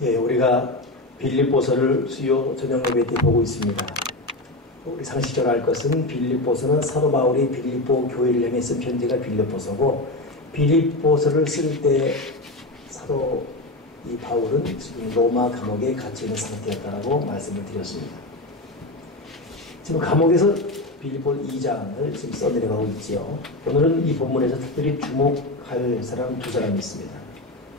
예, 우리가 빌립보서를 수요 저녁 예배 때 보고 있습니다. 우리 상식적으로 알 것은 빌립보서는 사도 바울이 빌립보 교회를 향해 쓴 편지가 빌립보서고, 빌립보서를 쓸 때 사도 이 바울은 지금 로마 감옥에 갇혀 있는 상태였다라고 말씀을 드렸습니다. 지금 감옥에서 빌립보 2장을 지금 써내려가고 있지요. 오늘은 이 본문에서 특별히 주목할 사람 두 사람이 있습니다.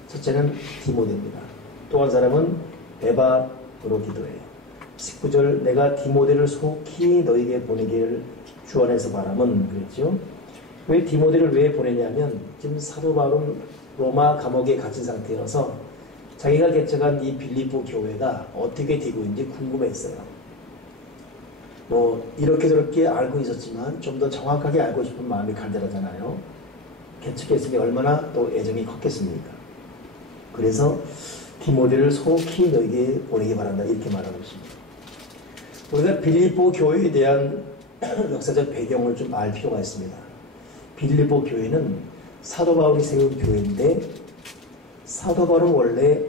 첫째는 디모데입니다. 또 한 사람은 에바브로디도예요. 19절 내가 디모데를 속히 너에게 보내기를 주 안에서 바람은 그랬죠. 왜 디모데를 왜 보내냐면 지금 사도 바울은 로마 감옥에 갇힌 상태여서 자기가 개척한 이 빌립보 교회가 어떻게 되고 있는지 궁금했어요. 뭐 이렇게 저렇게 알고 있었지만 좀 더 정확하게 알고 싶은 마음이 간절하잖아요. 개척했으니 얼마나 또 애정이 컸겠습니까? 그래서 디모데를 속히 너에게 보내기 바란다 이렇게 말하고 있습니다. 우리가 빌립보 교회에 대한 역사적 배경을 좀 알 필요가 있습니다. 빌립보 교회는 사도 바울이 세운 교회인데, 사도 바울은 원래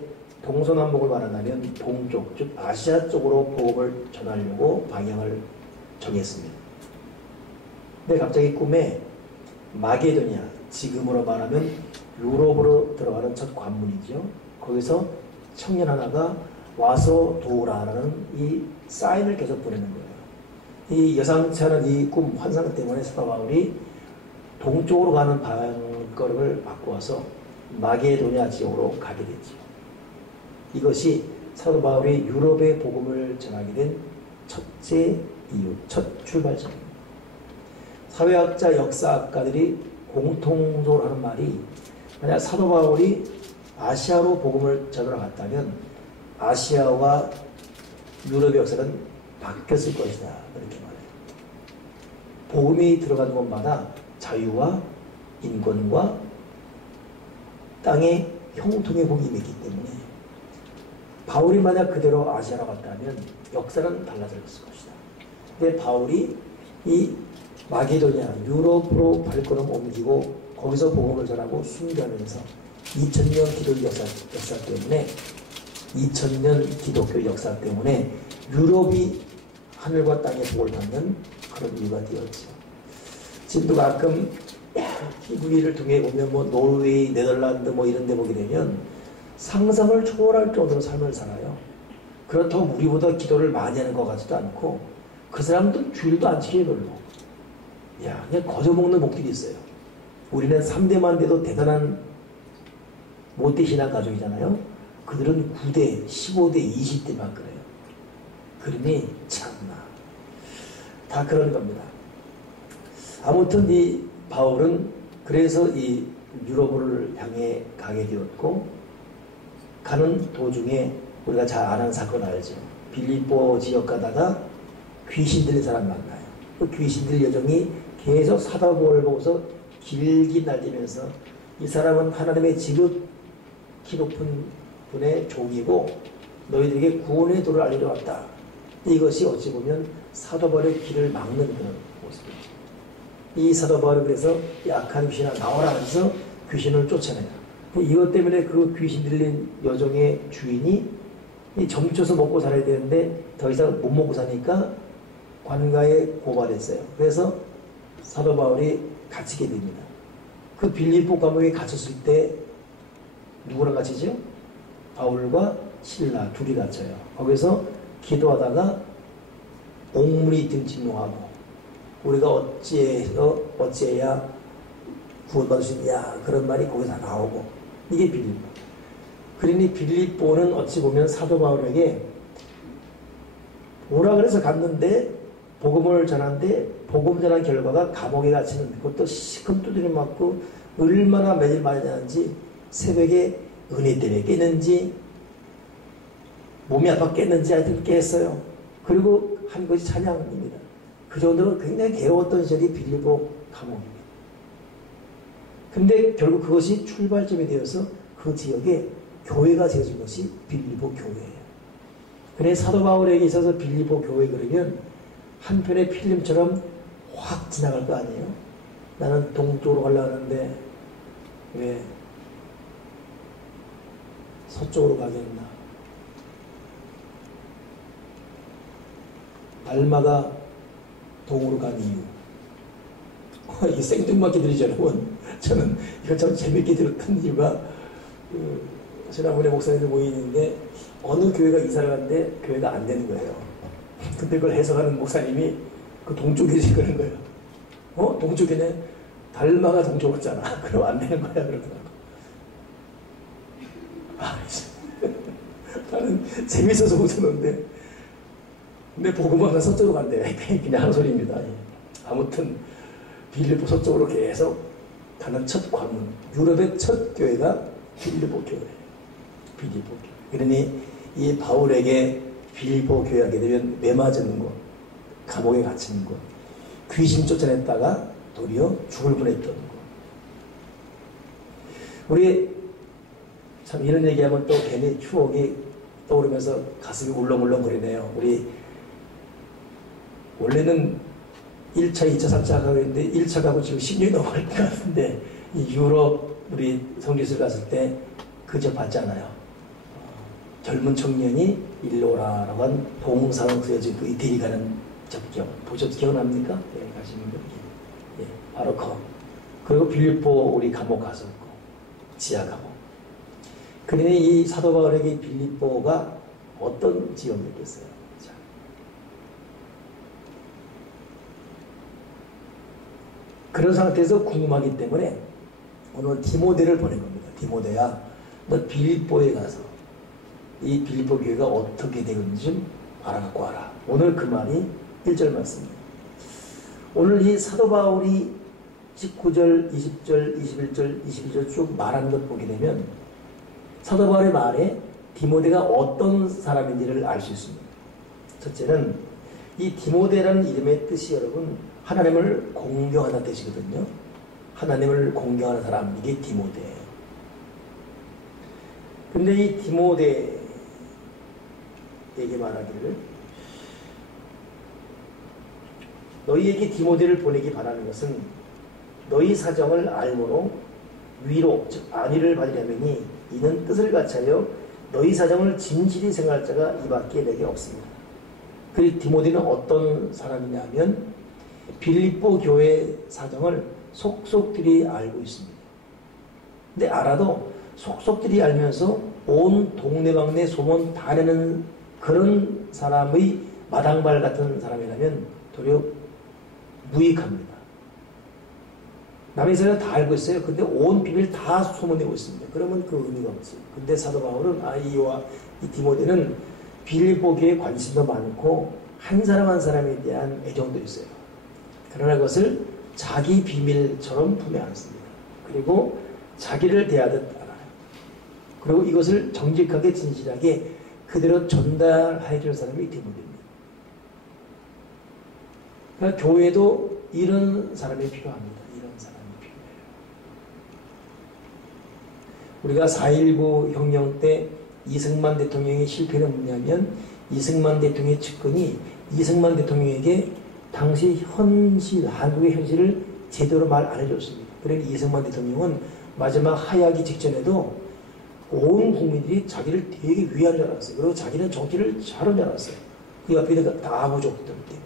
동서남북을 말하자면 동쪽, 즉 아시아 쪽으로 복음을 전하려고 방향을 정했습니다. 근데 갑자기 꿈에 마게도냐, 지금으로 말하면 유럽으로 들어가는 첫 관문이죠. 거기서 청년 하나가 와서 도우라라는 이 사인을 계속 보내는 거예요. 이 여상치 않은 이 꿈 환상 때문에 사도 바울이 동쪽으로 가는 방향걸음을 바꾸어서 마게도냐 지역으로 가게 됐죠. 이것이 사도 바울이 유럽의 복음을 전하게 된 첫째 이유, 첫 출발점입니다. 사회학자, 역사학가들이 공통적으로 하는 말이, 만약 사도 바울이 아시아로 복음을 전하러 갔다면 아시아와 유럽의 역사는 바뀌었을 것이다 이렇게 말해요. 복음이 들어가는 곳마다 자유와 인권과 땅의 형통의 복이 있기 때문에 바울이 만약 그대로 아시아로 갔다면 역사는 달라졌을 것이다. 근데 바울이 이 마게도냐, 유럽으로 발걸음 옮기고 거기서 복음을 전하고 순교하면서 2000년 기독교 역사 때문에 2000년 기독교 역사 때문에 유럽이 하늘과 땅의 복을 받는 그런 이유가 되었죠. 지금도 가끔 TV를 통해 보면 뭐 노르웨이, 네덜란드 뭐 이런 데 보게 되면 상상을 초월할 정도로 삶을 살아요. 그렇다고 우리보다 기도를 많이 하는 것 같지도 않고, 그 사람도 주일도 안 지켜요 별로. 야, 그냥 거저먹는 목들이 있어요. 우리는 3대만 돼도 대단한 못돼 신앙 가족이잖아요. 그들은 9대, 15대, 20대만 그래요. 그러니 참나 다 그런 겁니다. 아무튼 이 바울은 그래서 이 유럽을 향해 가게 되었고, 가는 도중에 우리가 잘 아는 사건 알죠. 빌립보 지역 가다가 귀신 들린 사람 만나요. 그 귀신 들린 여정이 계속 사도 바울을 보고서 길게 날리면서, 이 사람은 하나님의 지극히 높은 분의 종이고 너희들에게 구원의 도를 알리러 왔다. 이것이 어찌 보면 사도 바울의 길을 막는 그런 모습이죠. 이 사도 바울이 그래서 악한 귀신아 나와라 하면서 귀신을 쫓아내요. 이것 때문에 그 귀신 들린 여종의 주인이 점쳐서 먹고 살아야 되는데 더 이상 못 먹고 사니까 관가에 고발했어요. 그래서 사도 바울이 갇히게 됩니다. 그 빌립보 감옥에 갇혔을 때 누구랑 갇히죠? 바울과 실라 둘이 갇혀요. 거기서 기도하다가 옥문이 등진동하고, 우리가 어찌해야 구원받을 수 있냐 그런 말이 거기서 나오고, 이게 빌립보. 그러니 빌립보는 어찌 보면 사도 바울에게 오라 그래서 갔는데 복음을 전하는데, 복음 전한 결과가 감옥에 갇히는, 그것도 시큰 두드려 맞고 얼마나 매일 많이 자는지, 새벽에 은혜 때문에 깼는지 몸이 아파 깼는지 하여튼 깼어요. 그리고 한 것이 찬양입니다. 그 정도로 굉장히 괴로웠던 시절이 빌립보 감옥입니다. 근데 결국 그것이 출발점이 되어서 그 지역에 교회가 세워진 것이 빌립보 교회예요. 그래서 사도 바울에게 있어서 빌립보 교회 그러면 한편의 필름처럼 확 지나갈 거 아니에요? 나는 동쪽으로 가려고 하는데 왜 서쪽으로 가겠나? 달마가 동으로 간 이유. 이게 생뚱맞게 들리죠, 여러분. 저는 이거 참 재밌게 들었던 이유가, 지난번에 목사님들 모이는데, 어느 교회가 이사를 갔는데, 교회가 안 되는 거예요. 근데 그걸 해석하는 목사님이 그 동쪽에 지그는 거예요. 동쪽에는 달마가 동쪽으로 갔잖아. 그럼 안 되는 거야, 그러더라고. 나는 재밌어서 웃었는데, 근데 복음화가 서쪽으로 간대. 그냥 하는 소리입니다. 아무튼 빌립보 서쪽으로 계속 가는 첫 관문, 유럽의 첫 교회가 빌립보 교회예요. 빌립보 교회. 그러니 이 바울에게 빌립보 교회 하게 되면 매맞은 곳, 감옥에 갇힌 곳, 귀신 쫓아냈다가 도리어 죽을 뻔했던 곳. 우리 참 이런 얘기하면 또 괜히 추억이 떠오르면서 가슴이 울렁울렁거리네요. 우리 원래는 1차, 2차, 3차 가고 있는데 1차 가고 지금 10년이 넘어갈 것 같은데 이 유럽 우리 성지순 갔을 때 그저 봤잖아요. 젊은 청년이 일로 오라라고 한 동상 쓰여진 그 이태리 가는 접경 보셨 기억납니까? 예, 가시는 분. 예, 바로 그리고 빌립보 우리 감옥 갔었고 지하 감옥. 그러니 이 사도 바울에게 빌립보가 어떤 지역이었겠어요? 자. 그런 상태에서 궁금하기 때문에 오늘 디모데를 보낸 겁니다. 디모데야, 너 빌립보에 가서 이 빌립보 교회가 어떻게 되는지 좀 알아갖고 와라. 오늘 그 말이 1절 말씀입니다. 오늘 이 사도 바울이 19절, 20절, 21절, 22절 쭉 말하는 것 보게 되면 사도 바울의 말에 디모데가 어떤 사람인지를 알 수 있습니다. 첫째는 이 디모데라는 이름의 뜻이 여러분 하나님을 공경하는 뜻이거든요. 하나님을 공경하는 사람, 이게 디모데예요. 근데 이 디모데에게 말하기를 너희에게 디모데를 보내기 바라는 것은 너희 사정을 알므로 위로 즉 안위를 받으려면이 이는 뜻을 같이하여 너희 사정을 진실히 생각할 자가 이밖에 내게 없습니다. 그리고 디모데는 어떤 사람이냐면 빌립보 교회 사정을 속속들이 알고 있습니다. 근데 알아도 속속들이 알면서 온 동네방네 소문 다 내는 그런 사람의 마당발 같은 사람이라면 도리어 무익합니다. 남의 사람 다 알고 있어요. 근데 온 비밀 다 소문내고 있습니다. 그러면 그 의미가 없어요. 근데 사도 바울은 이 디모데는 빌립보 교회에 관심도 많고 한 사람 한 사람에 대한 애정도 있어요. 그러나 그것을 자기 비밀처럼 품에 안습니다. 그리고 자기를 대하듯 알아요. 그리고 이것을 정직하게 진실하게 그대로 전달해 줄 사람이 디모데입니다. 그러니까 교회도 이런 사람이 필요합니다. 이런 사람이 필요해요. 우리가 4.19 혁명 때 이승만 대통령의 실패는 뭐냐면 이승만 대통령의 측근이 이승만 대통령에게 당시 현실, 한국의 현실을 제대로 말 안 해줬습니다. 그러니 이승만 대통령은 마지막 하야기 직전에도 온 국민들이 자기를 되게 위한 줄 알았어요. 그리고 자기는 정치를 잘한 줄 알았어요. 그 옆에 있는 다 부족들 때문에.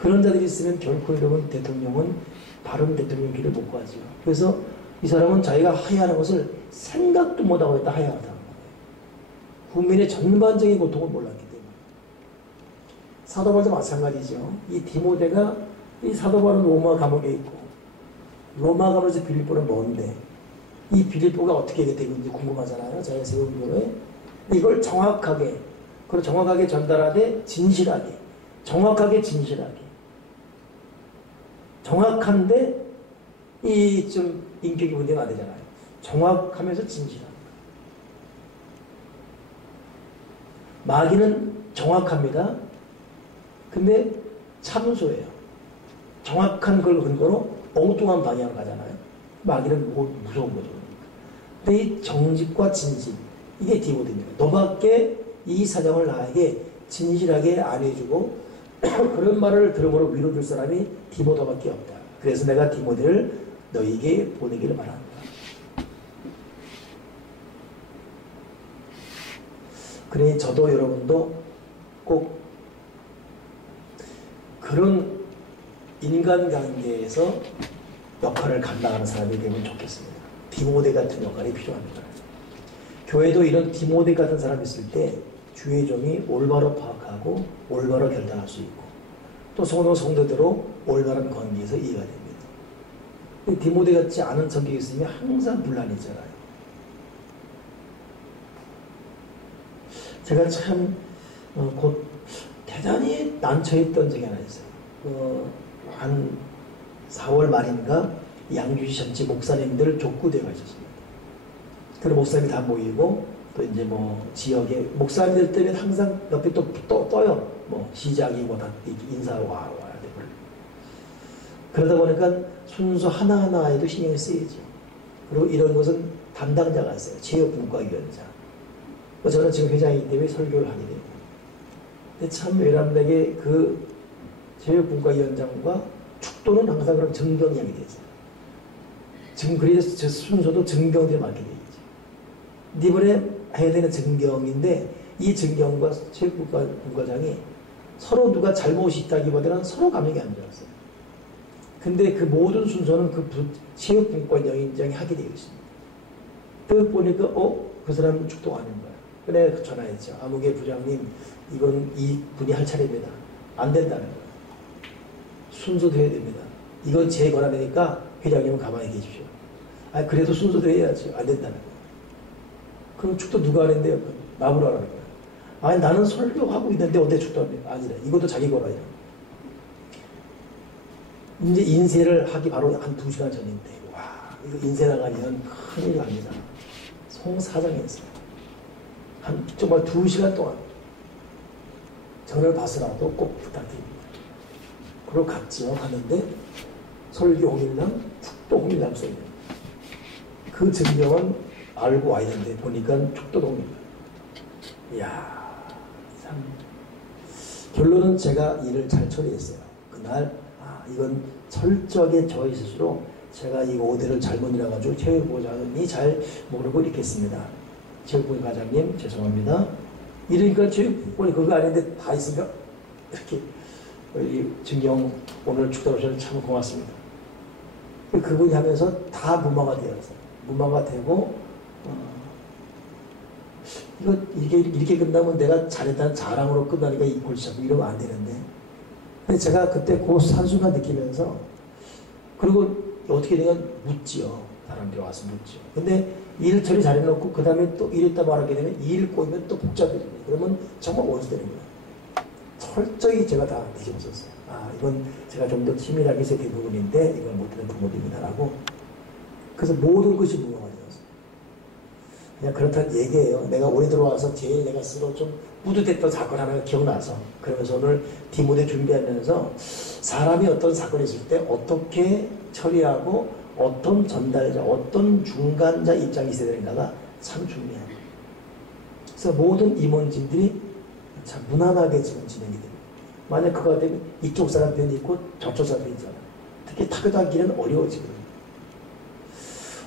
그런 자들이 있으면 결코 여러분 대통령은 바른 대통령 길을 못 가죠. 그래서 이 사람은 자기가 하야하는 것을 생각도 못하고 있다 하야하다는 거예요. 국민의 전반적인 고통을 몰랐기 때문에. 사도 바울도 마찬가지죠. 이 디모데가 이 사도 바울은 로마 감옥에 있고 로마 감옥에서 빌립보는 먼데 이 빌립보가 어떻게 되는지 궁금하잖아요. 자기가 세운 교회. 이걸 정확하게 그리고 정확하게 전달하되 진실하게 정확하게 진실하게 정확한데 이 좀 인격이 문제가 안 되잖아요. 정확하면서 진실합니다. 마귀는 정확합니다. 근데 참소예요. 정확한 걸 근거로 엉뚱한 방향으로 가잖아요. 마귀는 무서운 거죠. 근데 이 정직과 진실, 이게 디모데입니다. 너밖에 이 사정을 나에게 진실하게 안 해주고 그런 말을 들음으로 위로줄 사람이 디모데밖에 없다. 그래서 내가 디모데를 너에게 보내기를 바랍니다. 그러니 저도 여러분도 꼭 그런 인간관계에서 역할을 감당하는 사람이 되면 좋겠습니다. 디모데 같은 역할이 필요합니다. 교회도 이런 디모데 같은 사람이 있을 때 주의 종이 올바로 파악하고 올바로 결단할 수 있고 또 성도대로 올바른 관계에서 이해가 됩니다. 디모데 같지 않은 성격이 있으면 항상 분란이 있잖아요. 제가 참 곧 대단히 난처했던 적이 하나 있어요. 한 4월 말인가 양주시 전체 목사님들 족구대회가 있었습니다. 그런 목사님이 다 모이고 또 이제 뭐 지역에 목사님들 때문에 항상 옆에 또 떠요. 뭐 시장이 뭐 다 인사하러 와야 되고 그러다 보니까 순서 하나하나에도 신경이 쓰이죠. 그리고 이런 것은 담당자가 있어요. 체육분과위원장. 저는 지금 회장이기 때문에 설교를 하게 됩니다. 근데 참 외람되게 그 체육분과위원장과 축도는 항상 그런 정경량이 되죠. 지금 그래서 저 순서도 정경들이 맡게 되죠. 이번에 해야 되는 정경인데 이 정경과 체육분과장이 서로 누가 잘못이 있다기보다는 서로 감정이 안 좋았어요. 근데 그 모든 순서는 그 체육분과위원장이 하게 되어 있습니다. 그 보니까 그 사람은 축도가 아닌 거야. 그래 전화했죠. 아무개 부장님 이건 이 분이 할 차례입니다. 안 된다는 거예요. 순서도 해야 됩니다. 이건 제 권한이니까 회장님은 가만히 계십시오. 그래도 순서도 해야지. 안 된다는 거예요. 그럼 축도 누가 하는데요? 남으로 하라는 거예요. 나는 설교하고 있는데 어때 축도 합니까? 아니래. 이것도 자기 권한이야. 이제 인쇄를 하기 바로 한 2시간 전인데 와 이거 인쇄 나가면 큰일 납니다. 송사장이었어요. 한 정말 2시간 동안 저를 봐서라도 꼭 부탁드립니다. 그리고 갔지요. 갔는데 설교 홍일남, 축도 홍일남 써있네요. 그 증명은 알고 와야 되는데 보니까 축도 홍일남. 이야 참 결론은 제가 일을 잘 처리했어요. 그날 이건 철저하게 저의 스스로 제가 이 오대를 잘못 일어가지고 체육부장이 잘 모르고 이렇게 했습니다. 체육부 과장님 죄송합니다. 이러니까 체육부장이 그거 아닌데 다 있으니까 이렇게 이 증경 오늘 축도 오셔서 참 고맙습니다. 그분이 하면서 다 무마가 되었어요. 무마가 되고 이렇게 끝나면 내가 잘했다는 자랑으로 끝나니까 이 골치 아프고 이러면 안 되는데 근데 제가 그때 그 산순간 느끼면서 그리고 어떻게 되면 묻지요. 사람들이 와서 묻지요. 근데 일 처리 잘해놓고 그 다음에 또 이랬다 말하게 되면 일 꼬이면 또 복잡해집니다. 그러면 정말 원수 되는 거예요. 철저히 제가 다 뒤집었었어요. 이건 제가 좀 더 치밀하게 해서 된 부분인데 이건 못하는 부분입니다라고. 그래서 모든 것이 무효가 되었어요. 그냥 그렇다는 얘기예요. 내가 올해 들어와서 제일 내가 스스로 좀 뿌듯했던 사건 하나가 기억나서 그러면서 오늘 디모데 준비하면서 사람이 어떤 사건이 있을 때 어떻게 처리하고 어떤 전달자, 어떤 중간자 입장이 있어야 되는가가 참 중요해요. 그래서 모든 임원진들이 참 무난하게 지금 진행이 됩니다. 만약 그거 되면 이쪽 사람 편이 있고 저쪽 사람 편이 있잖아요. 특히 타격하기는 어려워지거든요.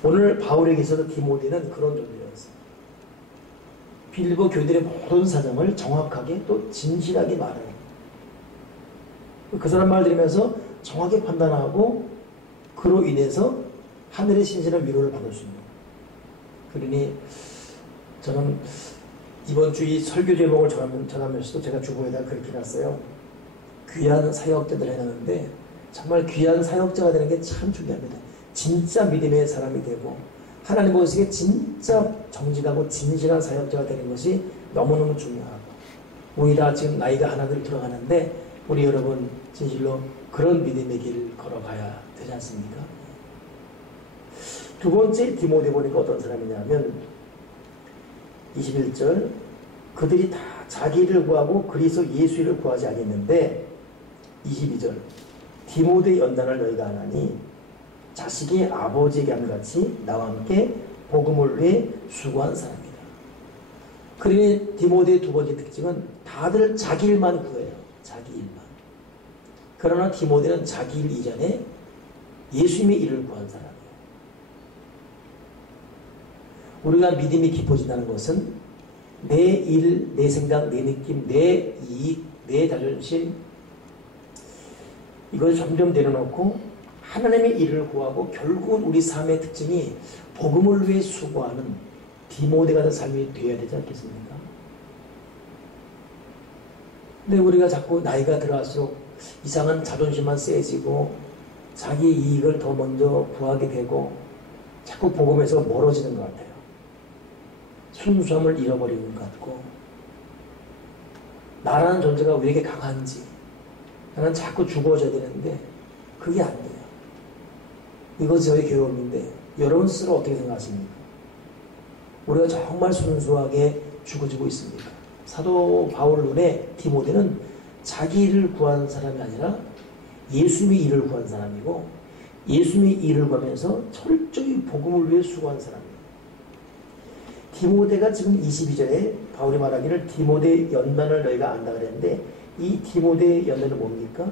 오늘 바울에게서도 디모데는 그런 존재였어요. 빌보 교회들의 모든 사정을 정확하게 또 진실하게 말해요. 그 사람 말 들으면서 정확하게 판단하고 그로 인해서 하늘의 신실한 위로를 받을 수 있는. 그러니 저는 이번 주 이 설교 제목을 전하면서도 제가 주보에다 그렇게 놨어요. 귀한 사역자들 해놨는데 정말 귀한 사역자가 되는 게 참 중요합니다. 진짜 믿음의 사람이 되고 하나님 보시기에 진짜 정직하고 진실한 사역자가 되는 것이 너무너무 중요하고 우리 다 지금 나이가 하나둘 들어가는데 우리 여러분 진실로 그런 믿음의 길 걸어가야 되지 않습니까? 두 번째 디모데 보니까 어떤 사람이냐면 21절 그들이 다 자기를 구하고 그리스도 예수를 구하지 않겠는데 22절 디모데 연단을 너희가 안 하니 자식이 아버지에게 함같이 나와 함께 복음을 위해 수고한 사람이다. 그러니 디모데의 두 번째 특징은 다들 자기 일만 구해요. 자기 일만. 그러나 디모데는 자기 일 이전에 예수님의 일을 구한 사람이에요. 우리가 믿음이 깊어진다는 것은 내 일, 내 생각, 내 느낌, 내 이익, 내 자존심 이걸 점점 내려놓고 하나님의 일을 구하고 결국은 우리 삶의 특징이 복음을 위해 수고하는 디모데 같은 삶이 되어야 되지 않겠습니까? 근데 우리가 자꾸 나이가 들어갈수록 이상한 자존심만 세지고 자기 이익을 더 먼저 구하게 되고 자꾸 복음에서 멀어지는 것 같아요. 순수함을 잃어버리는 것 같고 나라는 존재가 왜 이렇게 강한지 나는 자꾸 죽어져야 되는데 그게 안 돼요. 이거 저의 괴로움인데 여러분 스스로 어떻게 생각하십니까? 우리가 정말 순수하게 죽어지고 있습니까? 사도 바울 눈에 디모데는 자기 일을 구한 사람이 아니라 예수님의 일을 구한 사람이고 예수님의 일을 구하면서 철저히 복음을 위해 수고한 사람이에요. 디모데가 지금 22절에 바울이 말하기를 디모데 연단을 너희가 안다 그랬는데 이 디모데 연단은 뭡니까?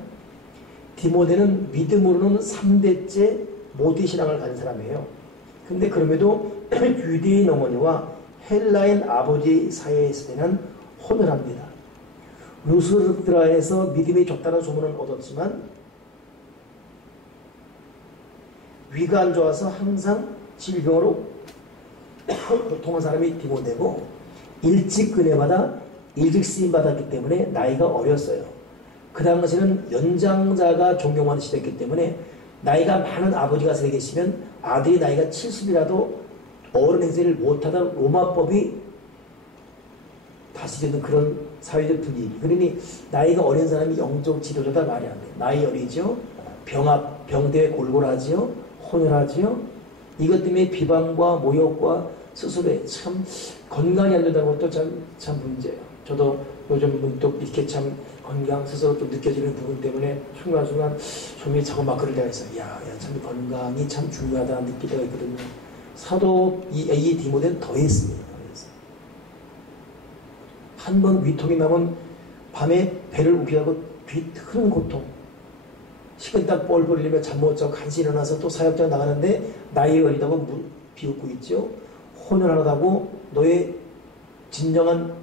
디모데는 믿음으로는 3대째 모태신앙을 가진 사람이에요. 근데 그럼에도 유대인 어머니와 헬라인 아버지 사이에 있을 때는 혼혈합니다. 루스드라에서 믿음이 좋다는 소문을 얻었지만 위가 안 좋아서 항상 질병으로 고통한 사람이 디모데고 일찍 은혜받아 일찍 쓰임받았기 때문에 나이가 어렸어요. 그 당시에는 연장자가 존경받는 시대였기 때문에 나이가 많은 아버지가 세계 계시면 아들이 나이가 70이라도 어른 행세를 못하다 로마법이 다스리는 그런 사회적 분위기. 그러니 나이가 어린 사람이 영적 지도자다 말이 안 돼요. 나이 어리죠. 병대에 골골하지요. 혼혈하지요. 이것 때문에 비방과 모욕과 스스로의 참 건강이 안 된다는 것도 참 문제예요. 저도 요즘 문득 이렇게 참 건강 스스로 좀 느껴지는 부분 때문에 순간순간 숨이 차고 막 그럴 때가 있어요. 참 건강이 참 중요하다는 느낄 때가 있거든요. 사도 이 디모데는 더 했습니다. 한 번 위통이 나면 밤에 배를 우기하고 뒤트는 고통, 식은땀 뻘뻘 흘리며 잠 못 자고 간신히 일어나서 또 사역장 나가는데 나이 어리다고 비웃고 있죠. 혼혈하다고 너의 진정한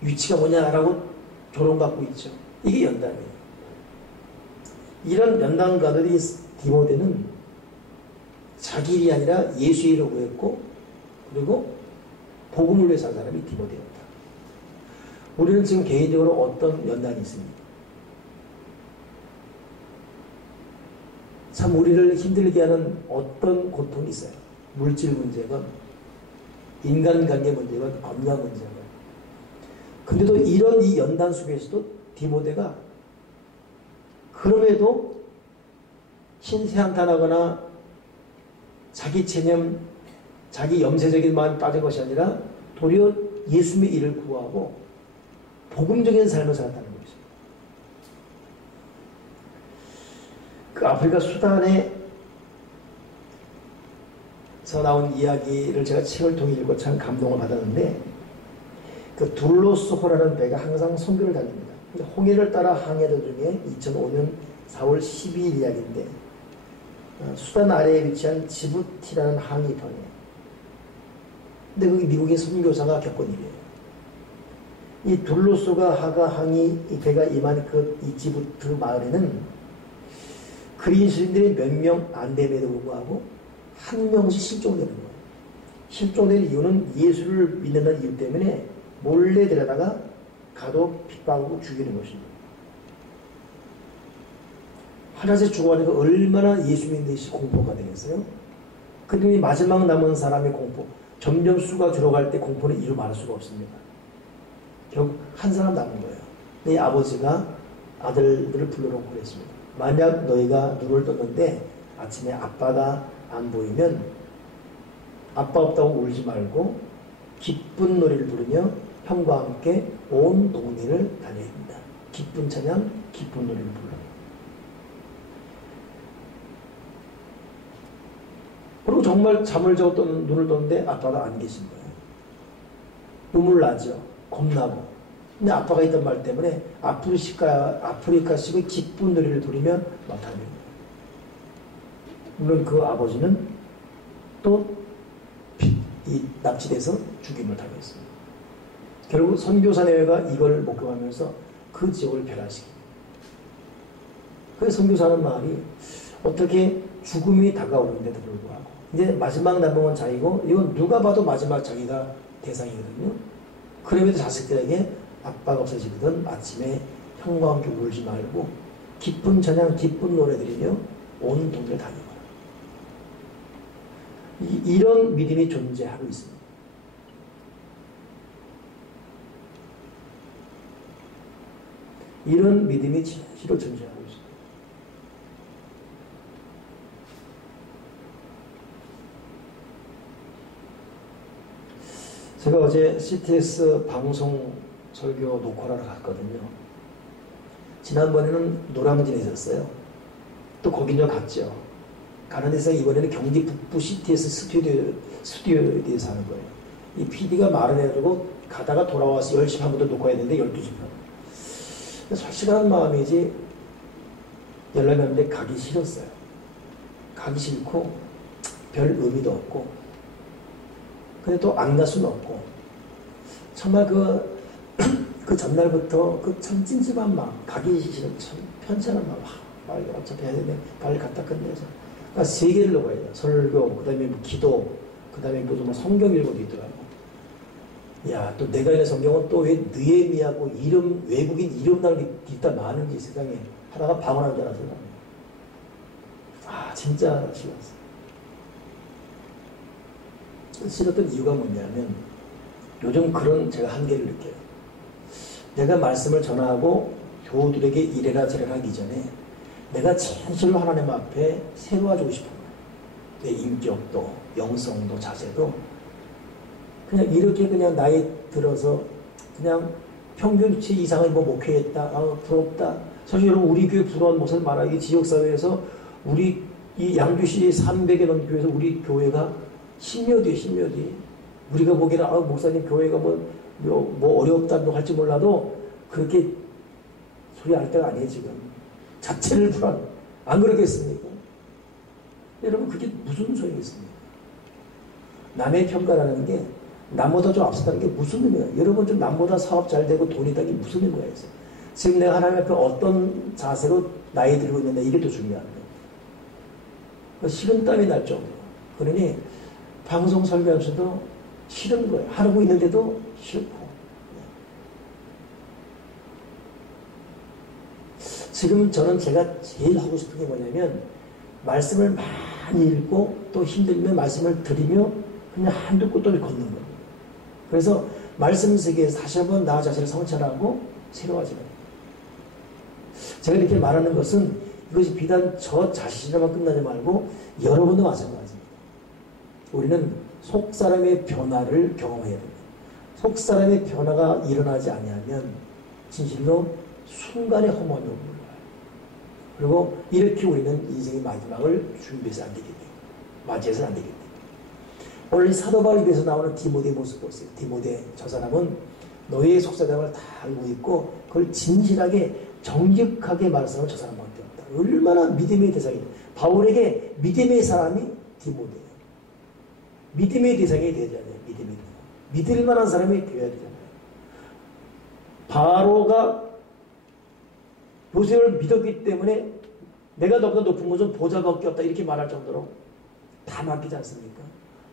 위치가 뭐냐라고 조롱받고 있죠. 이게 연단이에요. 이런 연단가들이 디모데는 자기 일이 아니라 예수 일을 구했고 그리고 복음을 위해서 한 사람이 디모데였다. 우리는 지금 개인적으로 어떤 연단이 있습니까? 참 우리를 힘들게 하는 어떤 고통이 있어요. 물질 문제건 인간관계 문제건 건강 문제건. 근데도 이런 이 연단 속에서도 디모데가 그럼에도 신세 한탄하거나 자기 체념, 자기 염세적인 마음이 빠진 것이 아니라 도리어 예수님의 일을 구하고 복음적인 삶을 살았다는 것입니다. 그 아프리카 수단에서 나온 이야기를 제가 책을 통해 읽고 참 감동을 받았는데 그 둘로스호라는 배가 항상 선교를 다닙니다. 홍해를 따라 항해하던 중에 2005년 4월 12일 이야기인데 수단 아래에 위치한 지부티라는 항이 편이에요. 근데 그게 미국의 선교사가 겪은 일이에요. 이 둘로스가 하가 항이 이 배가 임한 이 지부트 마을에는 그리스인들이 몇 명 안 됨에도 불구하고 한 명씩 실종되는 거예요. 실종된 이유는 예수를 믿는다는 이유 때문에 몰래 데려다가 가둬 핍박하고 죽이는 것입니다. 하나씩 죽어가니까 얼마나 예수 믿는 듯이 공포가 되겠어요? 그러니 마지막 남은 사람의 공포, 점점 수가 줄어갈 때 공포는 이루 말할 수가 없습니다. 결국 한 사람 남은 거예요. 내 아버지가 아들들을 불러놓고 그랬습니다. 만약 너희가 눈을 떴는데 아침에 아빠가 안 보이면 아빠 없다고 울지 말고 기쁜 노래를 부르며 형과 함께 온 동네를 다녀야 됩니다. 기쁜 찬양, 기쁜 노래를 불러. 그리고 정말 잠을 자고 눈을 떴는데 아빠가 안 계신 거예요. 눈물 나죠. 겁나고. 근데 아빠가 있던 말 때문에 아프리카식의 기쁜 노래를 부르면 막 달립니다. 물론 그 아버지는 또 납치돼서 죽임을 당했습니다. 결국 선교사 내외가 이걸 목격하면서 그 지역을 변화시킵니다. 그래서 선교사는 말이 어떻게 죽음이 다가오는데도 불구하고 이제 마지막 남은 자기고 이건 누가 봐도 마지막 자기가 대상이거든요. 그럼에도 자식들에게 아빠가 없어지거든 아침에 형과 함께 울지 말고 기쁜 찬양 기쁜 노래 들으며 온 동네를 다니거라. 이런 믿음이 존재하고 있습니다. 이런 믿음이 진실로 존재하고 있습니다. 제가 어제 CTS 방송 설교 녹화를 갔거든요. 지난번에는 노량진에 있었어요. 또 거기는 갔죠. 가는 데서 이번에는 경기 북부 CTS 스튜디오에 대해서 하는 거예요. 이 PD가 말을 해가지고 가다가 돌아와서 10시 반부터 녹화해야 되는데 12시 반. 솔직한 마음이지 연락이 왔는데 가기 싫었어요. 가기 싫고 별 의미도 없고 근데 또 안 갈 수는 없고 정말 그 전날부터 그 참 찜찜한 마음 가기 싫은 참 편찮은 마음 이거 어차피 해야 되는데 빨리 갔다 끝내자. 그러니까 세 개를 넣어야 돼요. 설교, 그 다음에 기도, 그 다음에 뭐 성경 읽어도 있더라고. 야, 또 내가 있는 성경은 또 왜 느헤미야고 이름, 외국인 이름 나는 게 있다 많은지 세상에 하다가 방언한 줄 알았어요. 아, 진짜 싫었어. 싫었던 이유가 뭐냐면 요즘 그런 제가 한계를 느껴요. 내가 말씀을 전하고 교우들에게 이래라 저래라 하기 전에 내가 진실로 하나님 앞에 세워주고 싶은 거예요. 내 인격도, 영성도, 자세도 그냥 이렇게 그냥 나이 들어서 그냥 평균치 이상을 목회했다. 아, 부럽다. 사실 여러분 우리 교회 부러운 모습을 말하기 지역사회에서 우리 이 양주시 300여 넘는 교회에서 우리 교회가 10여 뒤에 10여 뒤 우리가 보기에는 아, 목사님 교회가 뭐 어렵다고 할지 몰라도 그렇게 소리 할 때가 아니에요 지금. 자체를 불안. 안 그러겠습니까? 여러분 그게 무슨 소용이 있습니까? 남의 평가라는 게 남보다 좀 앞서다는 게 무슨 의미야? 여러분 좀 남보다 사업 잘 되고 돈이 있다는 게 무슨 의미가 있어요? 지금 내가 하나님 앞에 어떤 자세로 나이 들고 있는데 이게 더 중요한 거예요. 식은땀이 날 정도로. 그러니 방송 설교하면서도 싫은 거예요. 하고 있는데도 싫고. 지금 저는 제가 제일 하고 싶은 게 뭐냐면 말씀을 많이 읽고 또 힘들면 말씀을 드리며 그냥 한두 꽃돌이 걷는 거예요. 그래서 말씀 세계에서 다시 한번 나 자신을 성찰하고 새로워지는 거예요. 제가 이렇게 말하는 것은 이것이 비단 저 자신에만 끝나지 말고 여러분도 마찬가지입니다. 우리는 속사람의 변화를 경험해야 됩니다. 속사람의 변화가 일어나지 아니하면 진실로 순간의 허무함이 오는 거예요. 그리고 이렇게 우리는 인생의 마지막을 준비해서 안 되기 때문에 맞이해서는 안 되기 때문에 오늘 사도 바울에 대해서 나오는 디모데의 모습 보세요. 디모데 저 사람은 너희의 속사람을 다 알고 있고 그걸 진실하게 정직하게 말하는 사람은 저 사람밖에 없다. 얼마나 믿음의 대상이냐. 바울에게 믿음의 사람이 디모데예요. 믿음의 대상이 되어야 돼요. 믿음의 대상. 믿을 만한 사람이 되어야 되잖아요. 바로가 요셉을 믿었기 때문에 내가 너보다 높은 것은 보좌밖에 없다 이렇게 말할 정도로 다 맡기지 않습니까?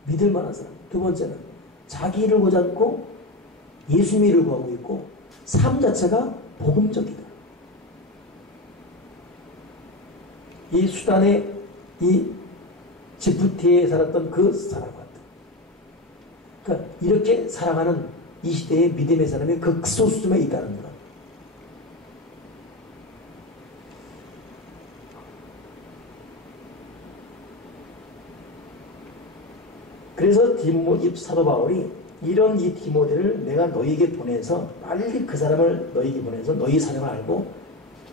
믿을 만한 사람. 두 번째는 자기 일을 보지 않고 예수님의 일을 구하고 있고 삶 자체가 복음적이다. 이 수단에 이 지프티에 살았던 그 사람 같다. 그러니까 이렇게 살아가는 이 시대의 믿음의 사람이 극소수점에 있다는 거다. 그래서 사도 바울이 이런 이 디모데를 내가 너희에게 보내서 빨리 그 사람을 너희에게 보내서 너희 사람을 알고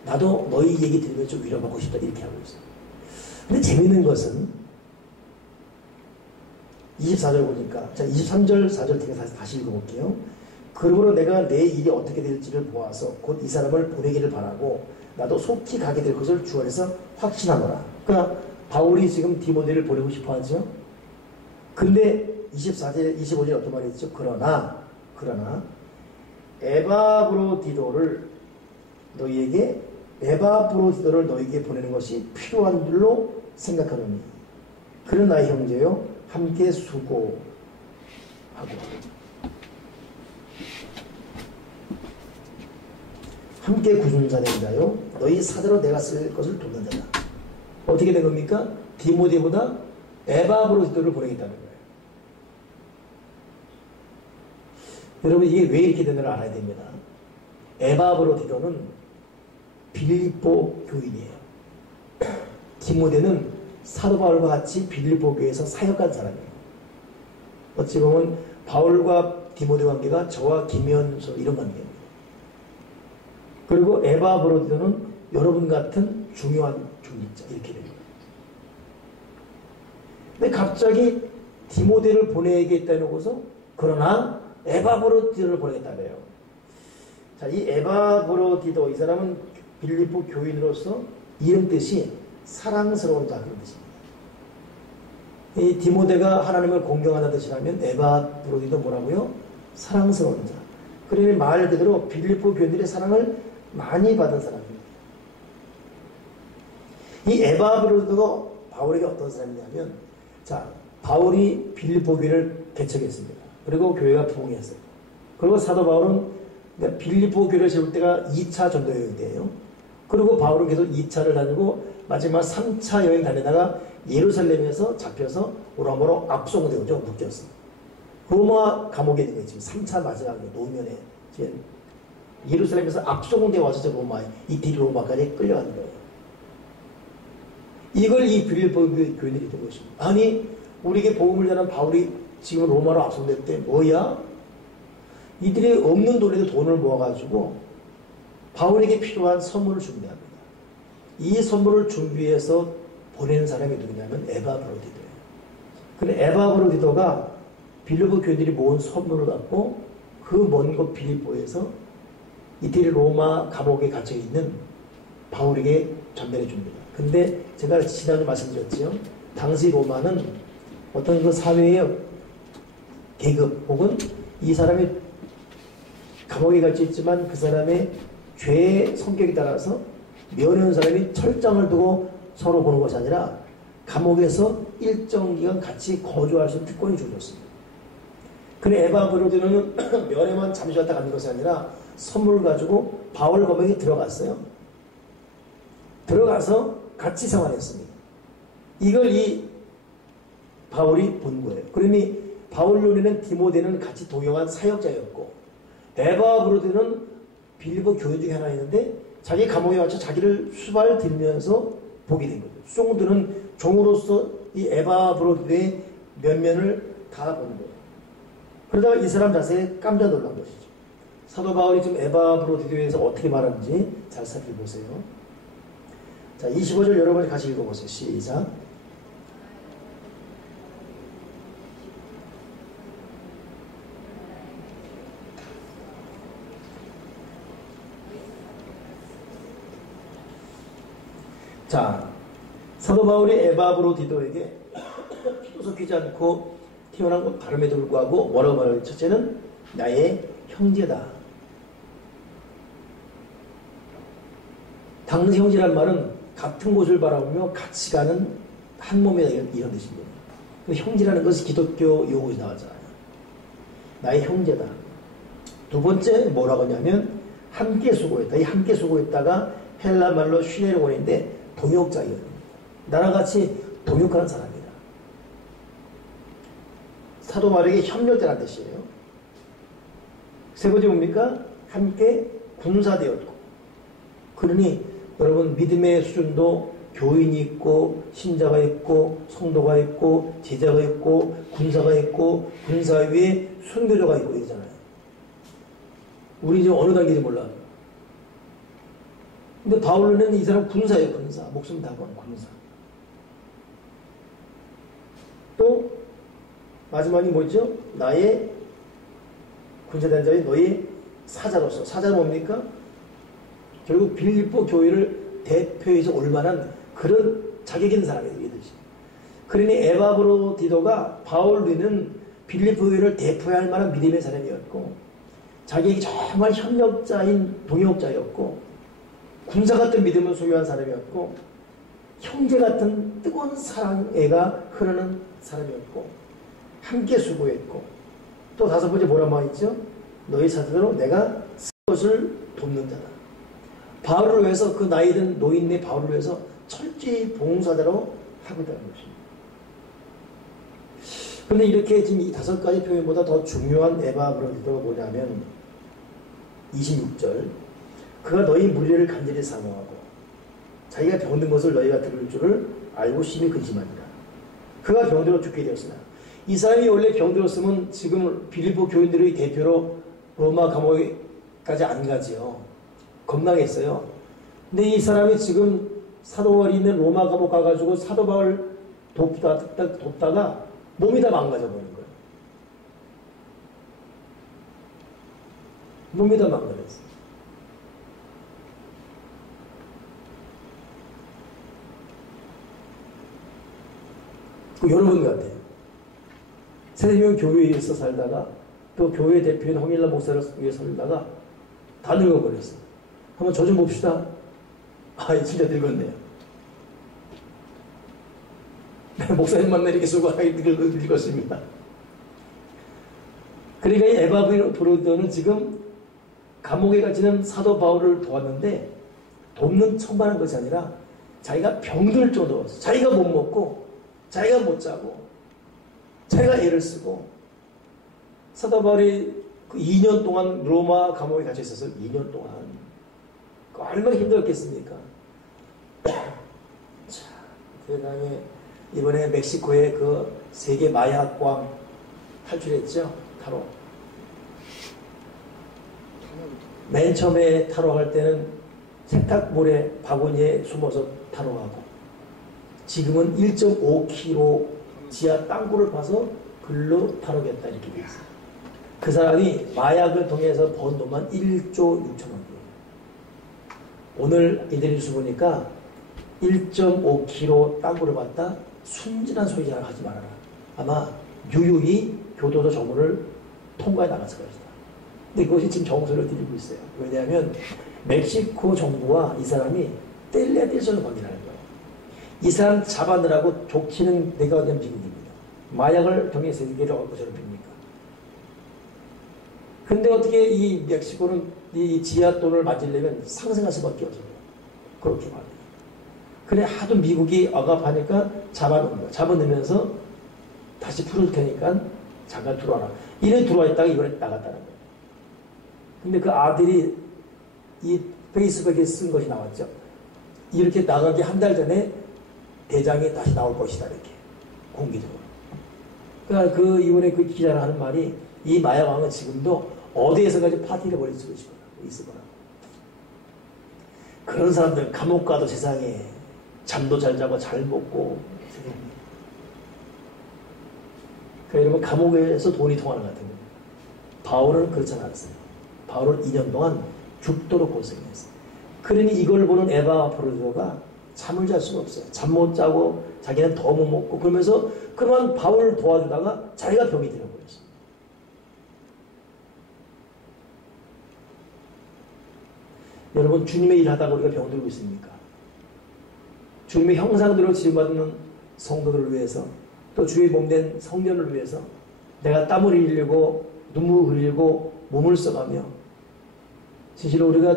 나도 너희 얘기 들으면 좀 위로받고 싶다 이렇게 하고 있어요. 근데 재밌는 것은 24절 보니까 자 23절 4절 다시 읽어볼게요. 그러므로 내가 내 일이 어떻게 될지를 보아서 곧 이 사람을 보내기를 바라고 나도 속히 가게 될 것을 주 안에서 확신하노라. 그러니까 바울이 지금 디모데를 보내고 싶어 하죠. 근데 24절 25절에 어떤 말이 있죠? 그러나 에바브로디도를 너희에게 에바브로디도를 너에게 보내는 것이 필요한 줄로 생각하노니 그는 나의 형제요 함께 수고하고 함께 굳은 자된 자요 너희 사대로 내가 쓸 것을 돕는 자다. 어떻게 된 겁니까? 디모데보다 에바브로디도를 보내겠다는 거예요. 여러분 이게 왜 이렇게 되는지를 알아야 됩니다. 에바브로디도는 빌립보 교인이에요. 디모데는 사도 바울과 같이 빌립보 교회에서 사역한 사람이에요. 어찌 보면 바울과 디모데 관계가 저와 김현수 이런 관계입니다. 그리고 에바브로디도는 여러분 같은 중요한 중립자 이렇게 됩니다. 근데 갑자기 디모데를 보내겠다 해놓고서 그러나 에바브로디도를 보내겠다 그래요. 자, 이 에바브로디도 이 사람은 빌립보 교인으로서 이름 뜻이 사랑스러운 자 그런 뜻입니다. 이 디모데가 하나님을 공경하는 뜻이라면 에바브로디도 뭐라고요? 사랑스러운 자. 그러니 말 그대로 빌립보 교인들의 사랑을 많이 받은 사람입니다. 이 에바브로디도가 바울에게 어떤 사람이냐면 자 바울이 빌립보 교회를 개척했습니다. 그리고 교회가 부흥했어요. 그리고 사도 바울은 빌립보 교회를 세울 때가 2차 전도 여행 때예요. 그리고 바울은 계속 2차를 다니고 마지막 3차 여행 다니다가 예루살렘에서 잡혀서 로마로 압송되고 좀 묶였어. 로마 감옥에 있는 거예요. 지금 3차 마지막 노면에 지금 예루살렘에서 압송돼 와서 저 로마에 이태리 로마까지 끌려가는 거예요. 이걸 이 빌립보 교인들이 된 것입니다. 아니 우리에게 복음을 전한 바울이 지금 로마로 압송됐대. 뭐야? 이들이 없는 돈에도 돈을 모아가지고 바울에게 필요한 선물을 준비합니다. 이 선물을 준비해서 보내는 사람이 누구냐면 에바브로디도예요. 그런데 에바브로디도가 빌립보 교인들이 모은 선물을 갖고 그 먼 곳 빌립보에서 이태리 로마 감옥에 갇혀 있는 바울에게 전달해 줍니다. 근데 제가 지난주 말씀드렸죠. 당시 로마는 어떤 그 사회의 계급 혹은 이 사람이 감옥에 갇혀 있지만 그 사람의 죄의 성격에 따라서 면회온 사람이 철장을 두고 서로 보는 것이 아니라 감옥에서 일정 기간 같이 거주할 수 있는 특권이 주어졌습니다. 근데 에바브로디도는 면회만 잠시 왔다 가는 것이 아니라 선물 가지고 바울 감옥에 들어갔어요. 들어가서 같이 생활했습니다. 이걸 이 바울이 본 거예요. 그러니 바울 눈에는 디모데는 같이 동행한 사역자였고 에바브로디도는 빌립보 교인 중에 하나였는데 자기 감옥에 갇혀 자기를 수발 들면서 보게 된 거죠. 수종들은 종으로서 이 에바브로디도의 면면을 다 본 거예요. 그러다가 이 사람 자세에 깜짝 놀란 것이죠. 사도 바울이 지금 에바브로디도에서 어떻게 말하는지 잘 살펴보세요. 자, 25절 여러분이 같이 읽어보세요. 시작. 자, 사도 바울이 에바브로디도에게 피도 섞이지 않고 태어난 것 발음에도 불구하고 뭐라고 말하는 첫째는 나의 형제다. 당시 형제란 말은 같은 곳을 바라보며 같이 가는 한 몸이다 이런 뜻입니다. 형제라는 것이 기독교 용어에서 나왔잖아요. 나의 형제다. 두 번째 뭐라고 하냐면 함께 수고했다. 이 함께 수고했다가 헬라 말로 슈네르곤인데 동역자입니다. 나랑 같이 동역하는 사람이다. 사도 바울에게 협력자라는 뜻이에요. 세 번째 뭡니까? 함께 군사되었고. 그러니 여러분 믿음의 수준도 교인이 있고 신자가 있고 성도가 있고 제자가 있고 군사가 있고 군사 위에 순교자가 있고 이러잖아요. 우리 지금 어느 단계인지 몰라요. 근데 바울은 이 사람 군사예요. 군사. 목숨 다 건 군사. 또 마지막이 뭐죠? 나의 군사된 자의 너의 사자로서. 사자는 뭡니까? 결국 빌립보 교회를 대표해서 올 만한 그런 자격 있는 사람이에요. 그러니 에바브로디도가 바울 눈에는 빌립보 교회를 대표할 만한 믿음의 사람이었고 자기에게 정말 협력자인 동역자였고 군사 같은 믿음을 소유한 사람이었고 형제 같은 뜨거운 사랑애가 흐르는 사람이었고 함께 수고했고 또 다섯 번째 뭐라 말했죠? 너희 사도로 내가 것을 돕는 자다. 바울을 위해서 그 나이든 노인네 바울을 위해서 철저히 봉사자로 하고 있다는 것입니다. 그런데 이렇게 지금 이 다섯 가지 표현보다 더 중요한 에바브로디도가 뭐냐면 26절 그가 너희 무리를 간절히 사모하고 자기가 병든 것을 너희가 들을 줄을 알고 심히 근심하니라. 그가 병들어 죽게 되었으나 이 사람이 원래 병들었으면 지금 빌립보 교인들의 대표로 로마 감옥까지 안 가지요. 겁나겠어요. 근데 이 사람이 지금 사도 바울이 있는 로마 감옥 가가지고 사도 바울 돕다가 몸이 다 망가져 버린 거예요. 몸이 다 망가졌어요. 여러분 같아요. 세대명 교회에서 살다가 또 교회 대표인 홍일라 목사를 위해서 살다가 다 늙어버렸어요. 한번 저 좀 봅시다. 아, 진짜 늙었네요. 목사님 만나 이렇게 수고하게 늙었습니다. 그러니까 이 에바브로디도는 지금 감옥에 갇히는 사도 바울을 도왔는데 돕는 척만한 것이 아니라 자기가 병들 정도로 자기가 못 먹고 자기가 못 자고 자기가 애를 쓰고 사도 바울이 그 2년 동안 로마 감옥에 갇혀 있어서 2년 동안 그 얼마나 힘들었겠습니까? 자, 세상에 이번에 멕시코에 그 세계 마약광 탈출했죠? 타로. 맨 처음에 타로 할 때는 세탁물에 바구니에 숨어서 타로 하고 지금은 1.5km 지하 땅굴을 파서 글로 타로겠다 이렇게 돼 있어요. 그 사람이 마약을 통해서 번 돈만 1조 6천억이에요. 오늘 인터넷 보니까 1.5km 땅굴을 봤다. 순진한 소리 하지 말아라. 아마 유유히 교도소 정문을 통과해 나갔을 것이다. 근데 그것이 지금 정서를 드리고 있어요. 왜냐하면 멕시코 정부와 이 사람이 뗄래야 뗄 수 없는 관계라는 거예요. 이 사람 잡아내라고 족치는 내가 그냥 비밀입니다. 마약을 병에 세계를 어쩌면 빕니까? 근데 어떻게 이 멕시코는 이 지하 돈을 맞으려면 상승할 수밖에 없어요. 그렇게 말해요. 그래 하도 미국이 억압하니까 잡아놓는 거야. 잡아내면서 다시 풀을 테니까 잠깐 들어와라. 이래 들어와 있다가 이번에 나갔다는 거예요. 근데 그 아들이 이 페이스북에 쓴 것이 나왔죠. 이렇게 나가기 한 달 전에 대장이 다시 나올 것이다. 이렇게 공개적으로. 그러니까 그 이번에 그 기자가 하는 말이 이 마약왕은 지금도 어디에서까지 파티를 벌일 수 있을 거라고. 그런 사람들 감옥 가도 세상에 잠도 잘 자고 잘 먹고 그러니까 여러분 감옥에서 돈이 통하는 것 같은 거예요. 바울은 그렇지 않았어요. 바울은 2년 동안 죽도록 고생했어요. 그러니 이걸 보는 에바브로디도가 잠을 잘 수가 없어요. 잠 못 자고 자기는 더 못 먹고 그러면서 그만 바울을 도와주다가 자기가 병이 들어버렸어요. 여러분 주님의 일 하다가 우리가 병들고 있습니까? 주님의 형상대로 지음받는 성도들을 위해서 또 주의 몸된 성전을 위해서 내가 땀을 흘리고 눈물을 흘리고 몸을 써가며 진실로 우리가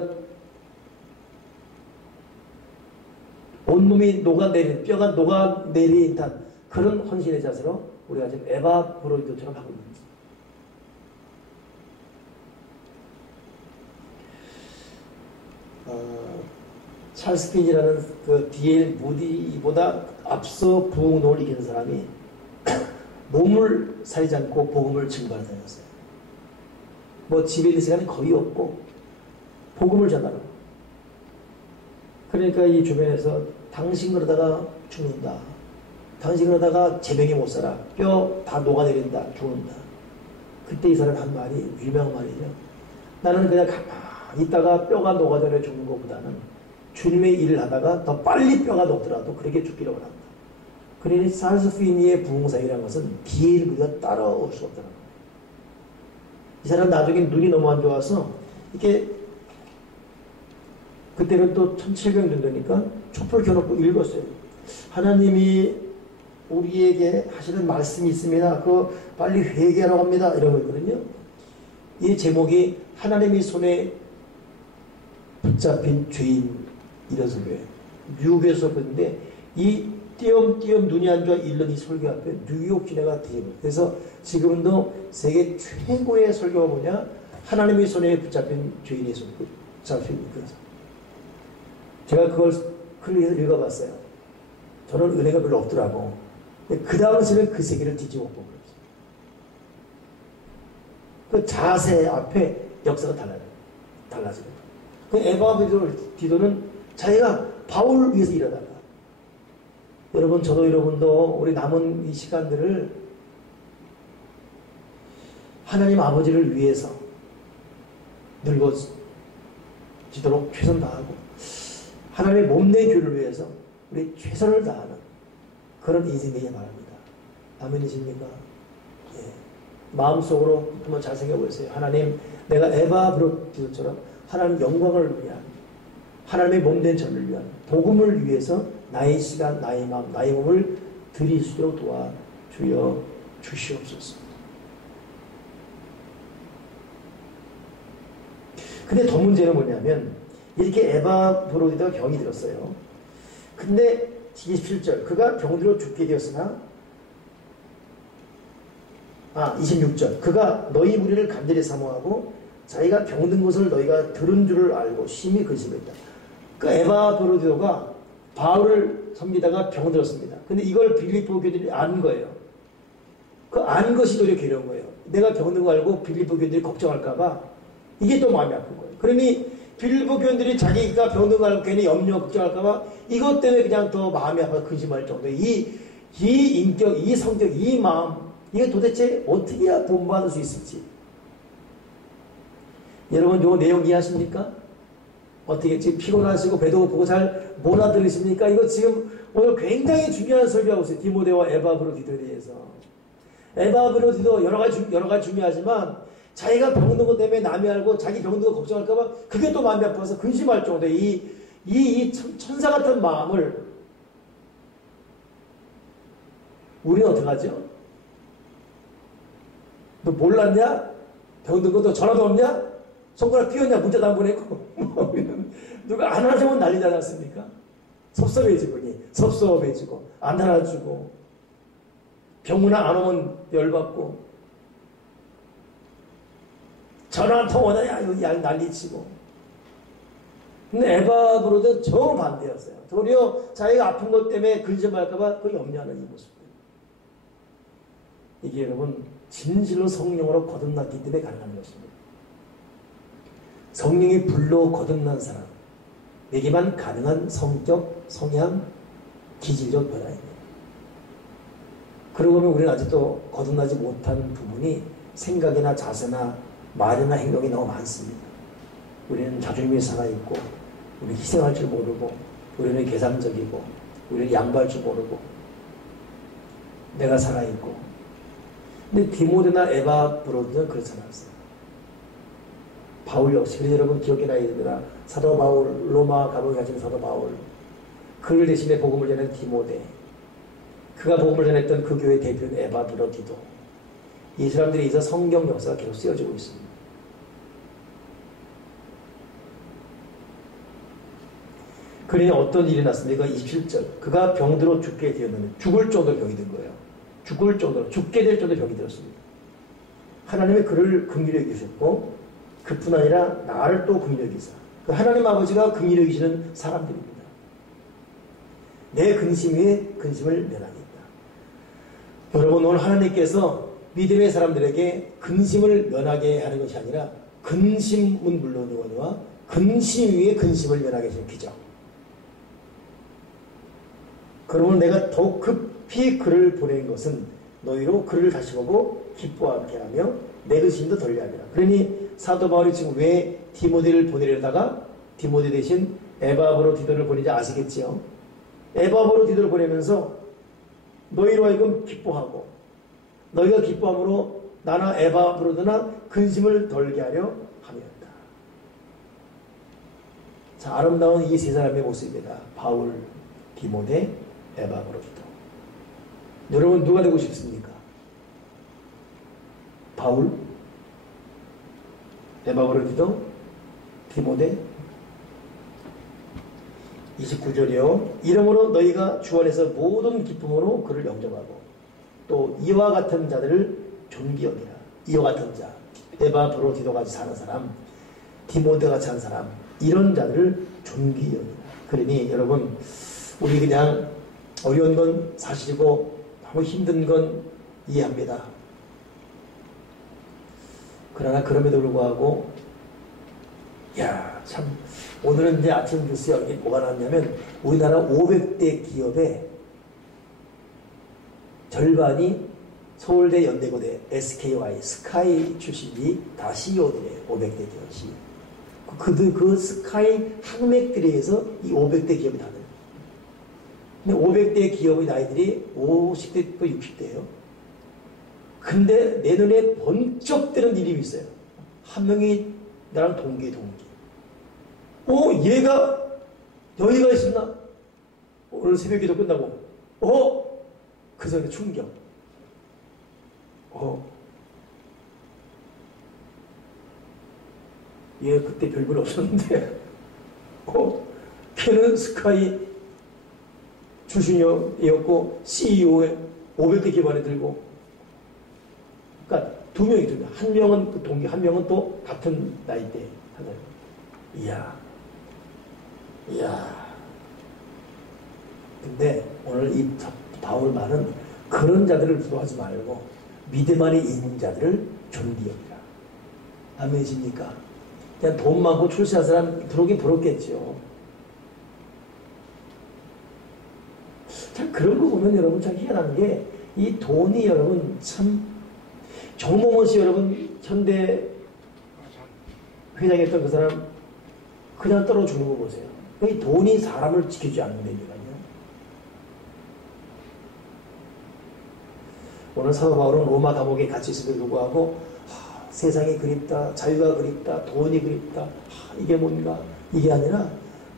온몸이 녹아내린 뼈가 녹아내린 듯한 그런 헌신의 자세로 우리가 지금 에바브로디도처럼 하고 있는 거죠. 찰스 핀이라는 그 D.L. 무디보다 앞서 부흥론을 이기는 사람이 몸을 사리지 않고 복음을 증거하는 사람이었어요. 뭐 집에 있는 시간이 거의 없고 복음을 전하라고. 그러니까 이 주변에서 당신 그러다가 죽는다. 당신 그러다가 제병이 못 살아. 뼈 다 녹아내린다. 죽는다. 그때 이 사람이 한 말이 유명한 말이죠. 나는 그냥 가만히 있다가 뼈가 녹아내려 죽는 것보다는 주님의 일을 하다가 더 빨리 뼈가 녹더라도 그렇게 죽기를 원한다. 그러니 찰스 피니의 부흥사이라는 것은 뒤에 우리가 따라올 수 없다는 거예요. 이 사람 나중에 눈이 너무 안 좋아서 이렇게 그때는 또 1700년 되니까 촛불 켜놓고 읽었어요. 하나님이 우리에게 하시는 말씀이 있습니다. 그거 빨리 회개하라고 합니다. 이런 거거든요. 이 제목이 하나님의 손에 붙잡힌 죄인 이런 설교예요. 미국에서 봤는데 이 띄엄띄엄 눈이 안 좋아 읽는 이 설교 앞에 뉴욕 기내가 뒤집어요. 그래서 지금도 세계 최고의 설교가 뭐냐? 하나님의 손에 붙잡힌 죄인의 손에 붙잡힌 거죠. 제가 그걸 클릭해서 읽어봤어요. 저는 은혜가 별로 없더라고. 그 당시는 그 세계를 뒤집어 보고 그 자세 앞에 역사가 달라지는 거예요. 그 에바브로디도는 자기가 바울을 위해서 일하다가 여러분 저도 여러분도 우리 남은 이 시간들을 하나님 아버지를 위해서 늙어지도록 최선 다하고 하나님의 몸내 교를 위해서 우리 최선을 다하는 그런 인생 되기 바랍니다. 아멘이십니까? 예. 마음속으로 한번 잘 생각해 보세요. 하나님, 내가 에바브로디도처럼 하나님 영광을 위한 하나님의 몸된 저를 위한 복음을 위해서 나의 시간, 나의 마음, 나의 몸을 드릴 수 있도록 도와주여 주시옵소서. 근데 더 문제는 뭐냐면 이렇게 에바브로디도가 병이 들었어요. 근데 27절 그가 병들어 죽게 되었으나 26절 그가 너희 무리를 간절히 사모하고 자기가 병든 것을 너희가 들은 줄을 알고 심히 근심했다. 그 에바브로디도가 바울을 섬기다가 병들었습니다. 근데 이걸 빌립보 교들이 안 거예요. 그 안 것이 오히려 괴로운 거예요. 내가 병든 거 알고 빌립보 교들이 걱정할까봐 이게 또 마음이 아픈 거예요. 그러니 빌립보 교인들이 자기가 병든 거 알고 괜히 염려 걱정할까봐 이것 때문에 그냥 더 마음이 아파서 근심할 정도. 이 인격, 이 성격, 이 마음 이게 도대체 어떻게 해야 본받을 수 있을지. 여러분 요 내용 이해하십니까? 어떻게 지금 피곤하시고 배도 고프고 잘 몰아들으십니까? 이거 지금 오늘 굉장히 중요한 설교하고 있어요. 디모데와 에바브로디도에 대해서. 에바브로디도 여러 가지 중요하지만 자기가 병든 것 때문에 남이 알고 자기 병든 거 걱정할까봐 그게 또 마음이 아파서 근심할 정도. 이 천사 같은 마음을 우리는 어떡하죠? 너 몰랐냐? 병든 거 너 전화도 없냐? 손가락 삐었냐? 문자도 안 보내고 누가 안 하자면 난리 나지 않습니까? 섭섭해지고 안 알아주고 병문안 안 오면 열받고 전화 한 통 오다냐 이거 난리치고. 근데 에바브로는 정반대였어요. 도리어 자기가 아픈 것 때문에 근심할까봐 그 염려하는 이 모습. 이게 여러분 진실로 성령으로 거듭났기 때문에 가능한 것입니다. 성령이 불로 거듭난 사람에게만 가능한 성격, 성향, 기질적 변화입니다. 그러고 보면 우리는 아직도 거듭나지 못한 부분이 생각이나 자세나 말이나 행동이 너무 많습니다. 우리는 자존심이 살아있고 우리는 희생할 줄 모르고 우리는 계산적이고 우리는 양보할 줄 모르고 내가 살아있고. 근데 디모데나 에바브로디는 그렇지 않았어요. 바울 역시. 그래서 여러분 기억해놔야 되더라. 사도 바울, 로마 감옥에 갇힌 사도 바울, 그를 대신에 복음을 전한 디모데, 그가 복음을 전했던 그 교회 대표는 에바브로디도. 이 사람들이 있어 성경 역사가 계속 쓰여지고 있습니다. 그러니 어떤 일이 났습니까? 27절 그가 병들어 죽게 되었는데 죽을 정도로 병이 든 거예요. 죽을 정도로, 죽게 될 정도로 병이 들었습니다. 하나님이 그를 긍휼히 여기셨고 그뿐 아니라 나를 또 긍휼히 여기사. 그 하나님 아버지가 긍휼히 여기시는 사람들입니다. 내 근심 위에 근심을 면하겠다. 여러분 오늘 하나님께서 믿음의 사람들에게 근심을 면하게 하는 것이 아니라 근심은 물론이거니와 근심 위에 근심을 면하게 하시는 기적. 그러면 내가 더 급히 그를 보낸 것은 너희로 그를 다시 보고 기뻐하게 하며 내 근심도 덜게 하리라. 그러니 사도 바울이 지금 왜 디모데를 보내려다가 디모데 대신 에바브로디도를 보내지 아시겠지요? 에바브로디도를 보내면서 너희로 하여금 기뻐하고 너희가 기뻐함으로 나나 에바브로디나 근심을 덜게 하려 함이었다. 자, 아름다운 이 세 사람의 모습입니다. 바울, 디모데, 에바브로디도. 여러분 누가 되고 싶습니까? 바울, 에바브로디도, 디모데. 29절이요. 이러므로 너희가 주 안에서 모든 기쁨으로 그를 영접하고 또 이와 같은 자들을 존귀 여기라. 이와 같은 자, 에바브로디도같이 사는 사람, 디모데같이 사는 사람, 이런 자들을 존귀 여기라. 그러니 여러분, 우리 그냥 어려운 건 사실이고 너무 힘든 건 이해합니다. 그러나 그럼에도 불구하고 참 오늘은 이제 아침 뉴스에 여기 뭐가 나왔냐면 우리나라 500대 기업의 절반이 서울대 연대고대 SKY 스카이 출신이 다 CEO들이에요. 500대 기업이. 그 스카이 학맥들에 의해서 이 500대 기업이 다 돼요. 근데 500대 기업의 나이들이 50대, 60대예요. 근데 내 눈에 번쩍 뜨는 이름이 있어요. 한 명이 나랑 동기. 얘가 여기가 있었나? 오늘 새벽기도 끝나고 그 전에 충격. 얘 그때 별볼 없었는데 걔는 스카이 출신이었고 CEO에 500대 기반에 들고, 그러니까 두 명이 들고 한 명은 그 동기, 한 명은 또 같은 나이대 하나요. 이야. 근데 오늘 이 바울 말은 그런 자들을 부러워하지 말고 믿음 안에 있는 자들을 존귀 여기라. 아멘이십니까? 그냥 돈 많고 출세한 사람 부럽긴 부럽겠죠. 참 그런 거 보면 여러분 참 희한한 게, 이 돈이 여러분 참, 정몽원 씨 여러분 현대 회장했던 그 사람 그냥 떨어 죽는 거 보세요. 이 돈이 사람을 지켜주지 않는다니까요. 오늘 사도 바울은 로마 감옥에 갇혀 있음에도 불구하고 세상이 그립다, 자유가 그립다, 돈이 그립다, 이게 뭔가, 이게 아니라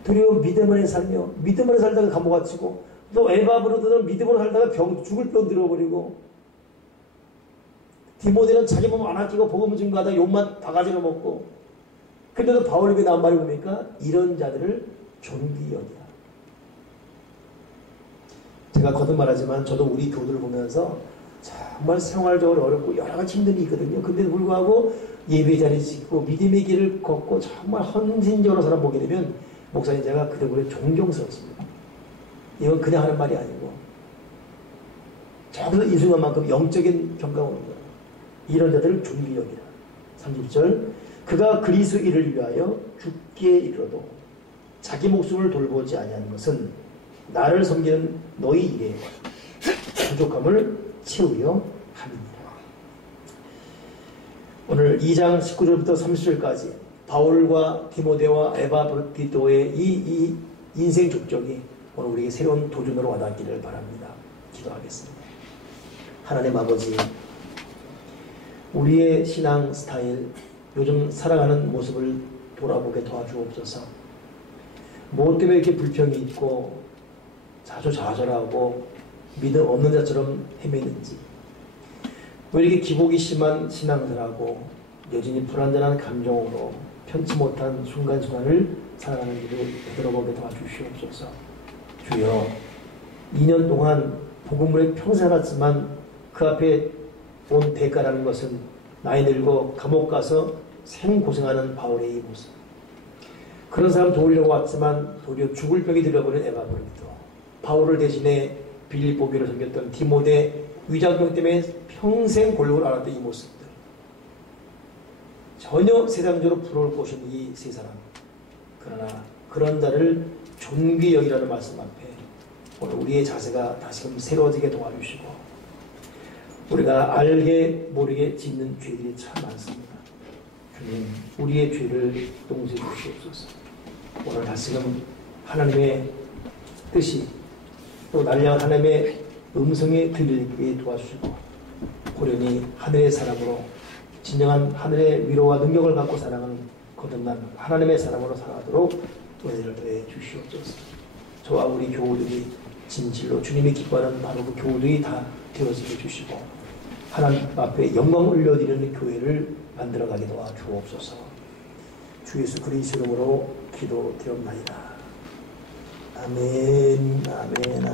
두려운 믿음 안에 살며, 믿음 안에 살다가 감옥 갇히고, 또 에바브로드는 믿음으로 살다가 죽을 병 들어버리고, 디모데는 자기 몸 안 아끼고 복음을 증거하다가 욕만 바가지로 먹고, 근데도 바울에게 나온 말이 뭡니까? 이런 자들을 존귀 여기라. 제가 거듭 말하지만 저도 우리 교우들을 보면서 정말 생활적으로 어렵고 여러 가지 힘든 일이 있거든요. 근데도 불구하고 예배 자리 지키고 믿음의 길을 걷고 정말 헌신적으로 사람 보게 되면 목사님 제가 그들보다 존경스럽습니다. 이건 그냥 하는 말이 아니고 저기서 이 순간만큼 영적인 평가가 오는 거예요. 이런 자들을 존귀 여기라. 30절, 그가 그리스도 일을 위하여 죽기에 이르러도 자기 목숨을 돌보지 아니하는 것은 나를 섬기는 너희 일에 부족함을 채우려 함이니라. 오늘 2장 19절부터 30절까지 바울과 디모데와 에바브로디도의 이 인생 족적이 오늘 우리에게 새로운 도전으로 와닿기를 바랍니다. 기도하겠습니다. 하나님 아버지, 우리의 신앙 스타일, 요즘 살아가는 모습을 돌아보게 도와주옵소서. 무엇 때문에 이렇게 불평이 있고 자주 좌절하고 믿음 없는 자처럼 헤매는지, 왜 이렇게 기복이 심한 신앙들하고 여전히 불안전한 감정으로 편치 못한 순간순간을 살아가는 일을 되돌아보게 도와주시옵소서. 주여, 2년 동안 복음을 평생 살았지만 그 앞에 온 대가라는 것은 나이 들고 감옥 가서 생고생하는 바울의 이 모습. 그런 사람 도우려고 왔지만 도리어 죽을 병이 들어버린 에바브로디도, 바울을 대신해 빌립보교를 섬겼던 디모데 위장병 때문에 평생 골목을 앓았던 이 모습들, 전혀 세상적으로 부러울 곳인 이 세 사람. 그러나 그런 자를 존귀 여기라는 말씀 앞에 오늘 우리의 자세가 다시금 새로워지게 도와주시고, 우리가 알게 모르게 짓는 죄들이 참 많습니다. 주님, 우리의 죄를 용서해 주시옵소서. 오늘 다시금 하나님의 뜻이 또 날려 하나님의 음성에 들리게 도와주시고, 고련히 하늘의 사람으로, 진정한 하늘의 위로와 능력을 갖고 살아가는 거듭난 하나님의 사람으로 살아가도록 은혜를 더해 주시옵소서. 저와 우리 교우들이 진실로 주님이 기뻐하는 바로 그 교우들이 다 되어지게 주시고 하나님 앞에 영광 올려드리는 교회를 만들어가게 도와주옵소서. 주 예수 그리스도 이름으로 기도드렸나이다. 아멘. 아멘.